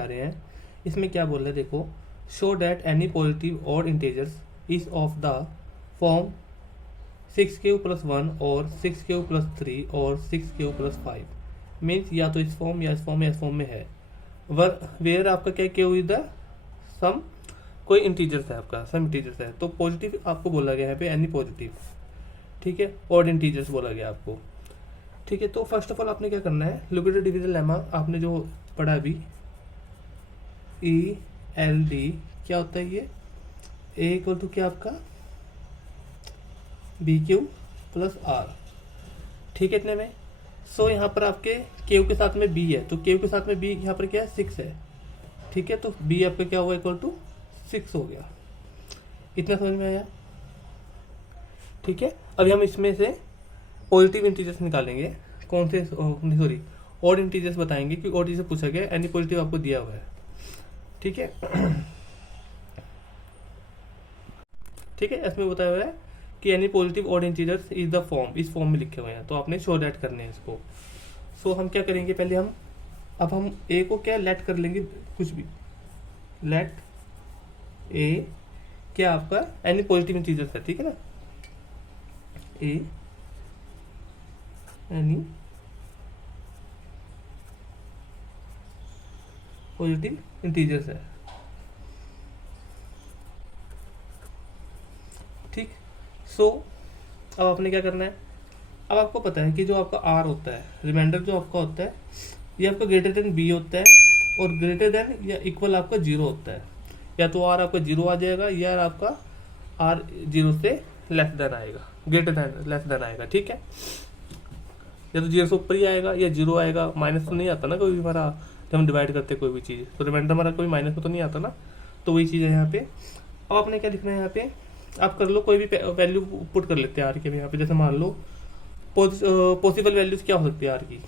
जा रहे हैं। इसमें क्या बोल रहे हैं देखो, शो डैट एनी पॉजिटिव और integers is of the form 6 + 1 और 6 + 3 और 6 + 5 मीन्स या तो इस फॉर्म या इस फॉर्म या इस फॉर्म में है। वेयर आपका क्या क्यू इज द सम, कोई इंटीजर्स है आपका, सम इंटीजर्स है, तो पॉजिटिव आपको बोला गया है यहाँ पे एनी पॉजिटिव, ठीक है, और इंटीजर्स बोला गया आपको, ठीक है। तो फर्स्ट ऑफ ऑल आपने क्या करना है, look at the division lemma, आपने जो पढ़ा अभी ELD क्या होता है ये, A इक्वल टू क्या आपका BQ + R, ठीक है इतने में। सो यहाँ पर आपके Q के साथ में B है, तो Q के साथ में B यहाँ पर क्या है 6 है, ठीक है, तो B आपका क्या हुआ इक्वल टू 6 हो गया। इतना समझ में आया, ठीक है। अभी हम इसमें से पॉजिटिव इंटीजर्स निकालेंगे, कौन से, सॉरी ऑड इंटीजर्स बताएंगे, क्योंकि ऑड से पूछा गया, एनी पॉजिटिव आपको दिया हुआ है, ठीक है। ठीक है, इसमें बताया हुआ है कि any positive odd integers is the form, इस फॉर्म में लिखे हुए हैं, तो आपने शो दैट करने हैं इसको। सो हम क्या करेंगे, पहले हम ए को क्या लेट कर लेंगे, कुछ भी लेट ए क्या आपका एनी पॉजिटिव इंटीजर्स है, ठीक है ना, ए एनी पॉजिटिव इंटीजर्स है, ठीक। सो अब आपने क्या करना है, अब आपको पता है कि जो आपका आर होता है, रिमाइंडर जो आपका होता है, ये आपका ग्रेटर देन बी होता है, और ग्रेटर देन या इक्वल आपका 0 होता है, या तो आर आपका 0 आ जाएगा, या आपका आर 0 से लेस देन आएगा, ग्रेटर देन लेस देन आएगा, ठीक है, या तो 0 से ऊपर ही आएगा या 0 आएगा, माइनस तो नहीं आता ना कोई भी हमारा, जब हम डिवाइड करते हैं कोई भी चीज़, तो रिमाइंडर हमारा कोई माइनस में तो नहीं आता ना, तो वही चीज़ है यहाँ पे। अब आपने क्या लिखना है यहाँ पे, आप कर लो कोई भी वैल्यू पुट कर लेते हैं आर की, यहाँ पे जैसे मान लो पॉसिबल वैल्यूज क्या हो सकती है आर की,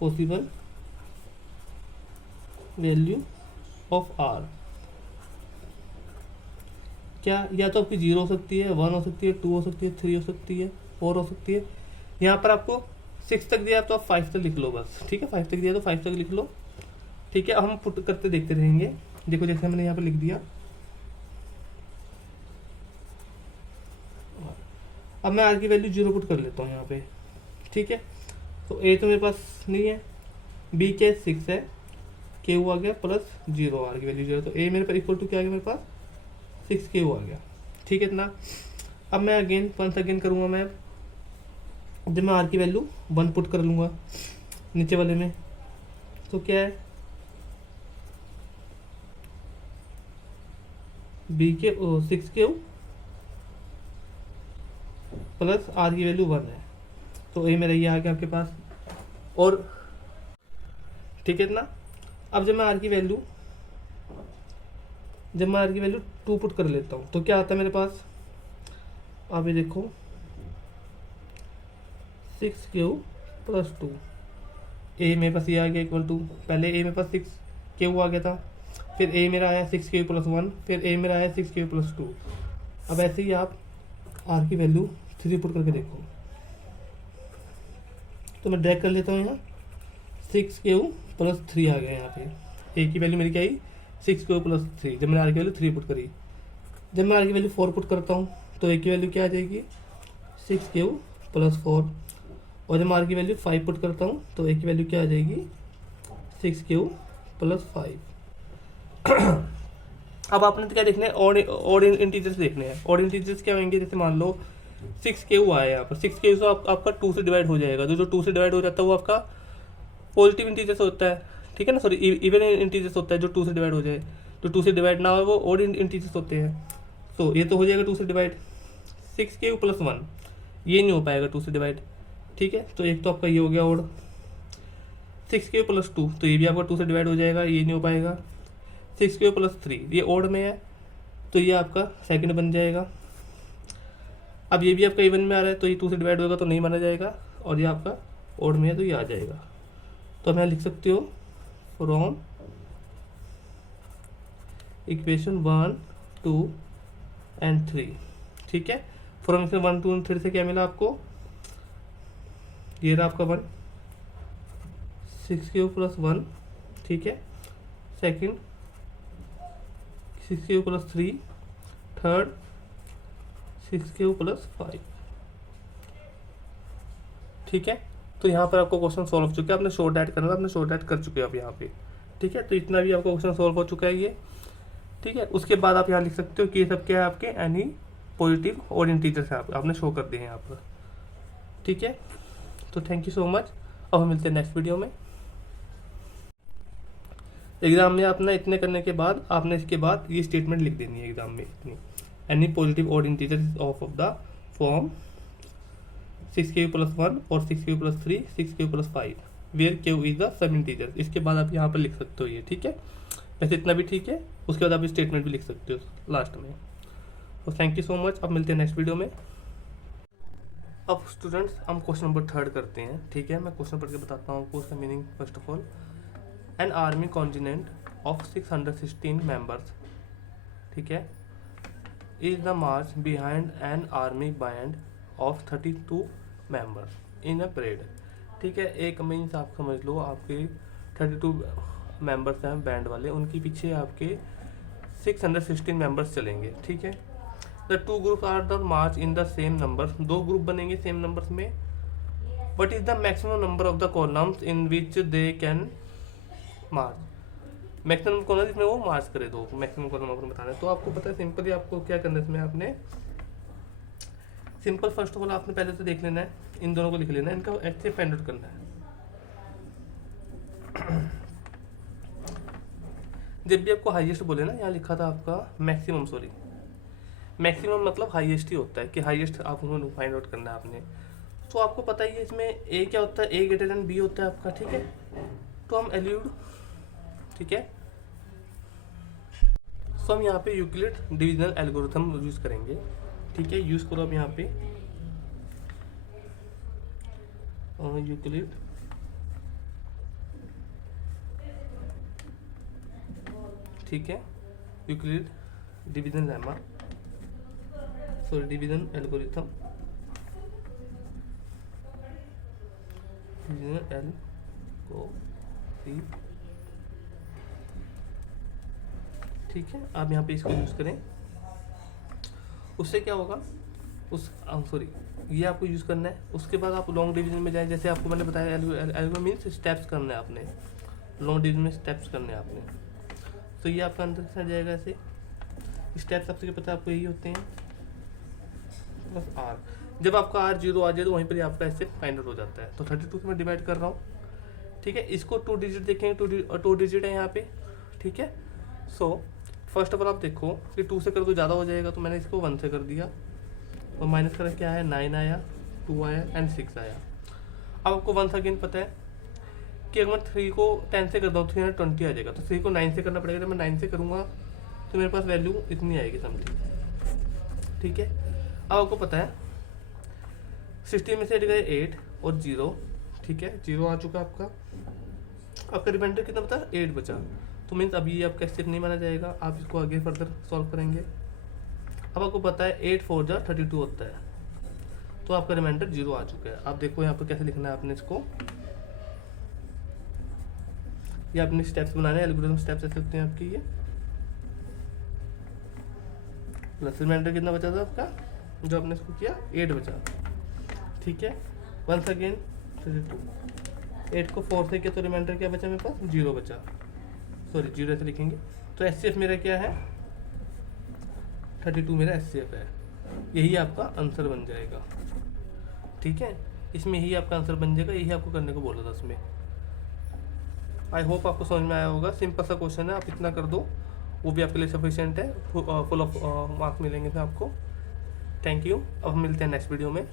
पॉसिबल वैल्यू ऑफ आर क्या, या तो आपकी 0 हो सकती है, 1 हो सकती है, 2 हो सकती है, 3 हो सकती है, 4 हो सकती है। यहाँ पर आपको 6 तक दिया तो आप 5 तक लिख लो बस, ठीक है, 5 तक दिया तो 5 तक लिख लो, ठीक है। अब हम पुट करते देखते रहेंगे, देखो जैसे मैंने यहाँ पर लिख दिया, अब मैं आर की वैल्यू 0 पुट कर लेता हूँ यहाँ पे, ठीक है। तो ए तो मेरे पास नहीं है, बी के 6 है, के आ गया +0, आर की वैल्यू 0, तो ए मेरे पास इक्वल टू क्या आ गया मेरे पास 6 के आ गया, ठीक है इतना। अब मैं अगेन वंस अगेन करूँगा, मैं जब मैं आर की वैल्यू 1 पुट कर लूँगा नीचे वाले में, तो क्या है बी के 6 के प्लस आर की वैल्यू 1 है, तो ए मेरा ये आ गया आपके पास, और ठीक है इतना। अब जब मैं आर की वैल्यू 2 पुट कर लेता हूँ, तो क्या आता है मेरे पास, आप ये देखो 6 + 2, ए मेरे पास ये आ गया इक्वल टू, पहले ए मेरे पास 6 आ गया था, फिर ए मेरा आया 6 + 1, फिर ए मेरा आया 6 + 2। अब ऐसे ही आप आर की वैल्यू 3 पुट करके देखो, तो मैं ड्रैग कर लेता हूँ यहाँ 6 + 3 आ गया यहाँ पे, ए की वैल्यू मेरी क्या आई 6 + 3, जब मैंने आर की वैल्यू 3 पुट करी। जब मैं आर की वैल्यू 4 पुट करता हूँ तो ए की वैल्यू क्या आ जाएगी 6 + 4, और जब मैं आर की वैल्यू 5 पुट करता हूँ तो ए की वैल्यू क्या आ जाएगी 6 + 5। अब आपने तो क्या देखना है, ऑड इंटीजर्स देखने हैं। ऑड इंटीजर्स क्या होंगे, जैसे मान लो 6 आया यहाँ पर, 6 से आपका 2 से डिवाइड हो जाएगा, जो 2 से डिवाइड हो जाता है वो आपका पॉजिटिव इंटीजर्स होता है, ठीक है ना, सॉरी इवन इंटीजर्स होता है, जो 2 से डिवाइड हो जाए, जो 2 से डिवाइड ना हो वो ऑड इंटीजर्स होते हैं। तो ये तो हो जाएगा 2 से डिवाइड, 6 + 1 ये नहीं हो पाएगा 2 से डिवाइड, ठीक है, तो एक तो आपका ये हो गया ऑड। 6 + 2 तो ये भी आपका 2 से डिवाइड हो जाएगा, ये नहीं हो पाएगा। 6 + 3 ये ऑड में है, तो ये आपका सेकंड बन जाएगा। अब ये भी आपका इवन में आ रहा है, तो ये 2 से डिवाइड होगा तो नहीं माना जाएगा, और ये आपका ऑड में है तो ये आ जाएगा। तो मैं लिख सकती हो फ्रॉम इक्वेशन 1, 2 एंड 3, ठीक है। फ्रॉम इक्वेशन 1, 2 एंड 3 से क्या मिला आपको, ये रहा आपका 1, 6 क्यू + 1, ठीक है। सेकंड 6 क्यू + 3, थर्ड 6 क्यू + 5, ठीक है। तो यहाँ पर आपको क्वेश्चन सॉल्व हो चुका है। आपने शॉर्ट ऐड करना, आपने शॉर्ट ऐड कर चुके हैं आप यहाँ पे, ठीक है। तो इतना भी आपका क्वेश्चन सॉल्व हो चुका है ये, ठीक है। उसके बाद आप यहाँ लिख सकते हो कि ये सब क्या है आपके एनी पॉजिटिव और इंटीजर्स है, आपने शो कर दिए हैं यहाँ पर, ठीक है। तो थैंक यू सो मच। अब हम मिलते हैं नेक्स्ट वीडियो में। एग्जाम में आपने इतने करने के बाद आपने इसके बाद ये स्टेटमेंट लिख देनी है एग्जाम में इतनी, एनी पॉजिटिव और integer of the form 6 q + 1 और 6 q + 3, 6 q + 5 where q is the sub integer. इसके बाद आप यहाँ पर लिख सकते हो ये, ठीक है। वैसे इतना भी ठीक है, उसके बाद आप स्टेटमेंट भी लिख सकते हो लास्ट में। तो थैंक यू सो मच। अब मिलते हैं नेक्स्ट वीडियो में। अब स्टूडेंट्स हम क्वेश्चन नंबर 3 करते हैं, ठीक है। मैं क्वेश्चन पढ़ के बताता हूँ आपको उसका meaning. First of all, an army continent of 616 members, ठीक है, is the March behind an army band of 32 members in a parade, ठीक है। एक मीन्स आप समझ लो आपके 32 मेंबर्स हैं बैंड वाले, उनके पीछे आपके 616 मेंबर्स चलेंगे, ठीक है। The two groups are the march in the same number, दो ग्रुप बनेंगे सेम नंबर्स में। But is the maximum number of the columns in which they can march, maximum column जिसमें वो मार्च करे, दो मैक्सिमम कॉलम आपको बताना है। तो आपको पता है सिंपली आपको क्या करना है इसमें, आपने सिंपल फर्स्ट ऑफ ऑल आपने पहले तो देख लेना है, इन दोनों को लिख लेना है, इनका ऐसे फाइंड आउट करना है। जब भी आपको हाईएस्ट बोले ना, यहाँ लिखा था आपका मैक्सिमम, सॉरी मैक्सिमम मतलब हाईएस्ट ही होता है कि हाईएस्ट आपको फाइंड आउट करना है आपने। तो आपको पता ही है इसमें ए क्या होता है, ए ग्रेटर देन बी होता है आपका, ठीक है। तो हम एल्यूड, ठीक है। सो हम यहाँ पे यूक्लिड डिविजनल एल्गोरिथम यूज करेंगे, ठीक है। यूज करो अब यहाँ पे यूक्लिड ठीक है, Euclid division lemma, sorry division algorithm, division L को सी, ठीक है। आप यहाँ पे इसको यूज करें, उससे क्या होगा, उस सॉरी ये आपको यूज करना है। उसके बाद आप लॉन्ग डिवीजन में जाएं, जैसे आपको मैंने बताया एल्गो मीन्स स्टेप्स करने हैं आपने, लॉन्ग डिवीजन में स्टेप्स करने हैं आपने। तो ये आपका अंदर से जाएगा ऐसे, स्टेप्स आपसे क्या पता है आपको यही होते हैं प्लस आर। जब आपका आर 0 आ जाए तो वहीं पर आपका ऐसे फाइंड आउट हो जाता है। तो 32 से मैं डिवाइड कर रहा हूँ, ठीक है। इसको 2 डिजिट देखेंगे, 2 डिजिट है यहाँ पे, ठीक है। सो फर्स्ट ऑफ ऑल आप देखो कि 2 से कर तो ज़्यादा हो जाएगा, तो मैंने इसको 1 से कर दिया और माइनस करा क्या है, 9 आया, 2 आया एंड 6 आया। अब आपको वंस अगेन पता है कि अगर मैं 3 को 10 से करता हूँ 320 आ जाएगा, तो 3 को 9 से करना पड़ेगा। जब मैं 9 से करूँगा तो मेरे पास वैल्यू इतनी आएगी समथिंग, ठीक है। अब आपको पता है 16 में से हट गए 8 और 0, ठीक है, 0 आ चुका आपका। आपका रिमाइंडर कितना बता, 8 बचा। तो मीन्स अभी आपका स्टेप नहीं माना जाएगा, आप इसको आगे फर्दर सॉल्व करेंगे। अब आपको पता है 8 4 जा 32 होता है, तो आपका रिमाइंडर 0 आ चुका है। आप देखो यहाँ पर कैसे लिखना है आपने इसको, ये अपने स्टेप्स बनाने हैं, एल्गोरिथम स्टेप्स ऐसे होते हैं आपकी। ये प्लस रिमाइंडर कितना बचा था आपका, जो आपने इसको किया 8 बचा, ठीक है। वंस अगेन 32, 8 को 4 से किया तो रिमाइंडर क्या बचा मेरे पास, 0 बचा, सॉरी 0 ऐसे लिखेंगे। तो एचसीएफ मेरा क्या है, 32 मेरा एचसीएफ है। यही आपका आंसर बन जाएगा, ठीक है। इसमें यही आपका आंसर बन जाएगा, यही आपको करने को बोला था इसमें। आई होप आपको समझ में आया होगा। सिंपल सा क्वेश्चन है, आप इतना कर दो वो भी आपके लिए सफिशिएंट है। फुल ऑफ मार्क्स मिलेंगे फिर आपको। Thank you. अब मिलते हैं नेक्स्ट वीडियो में।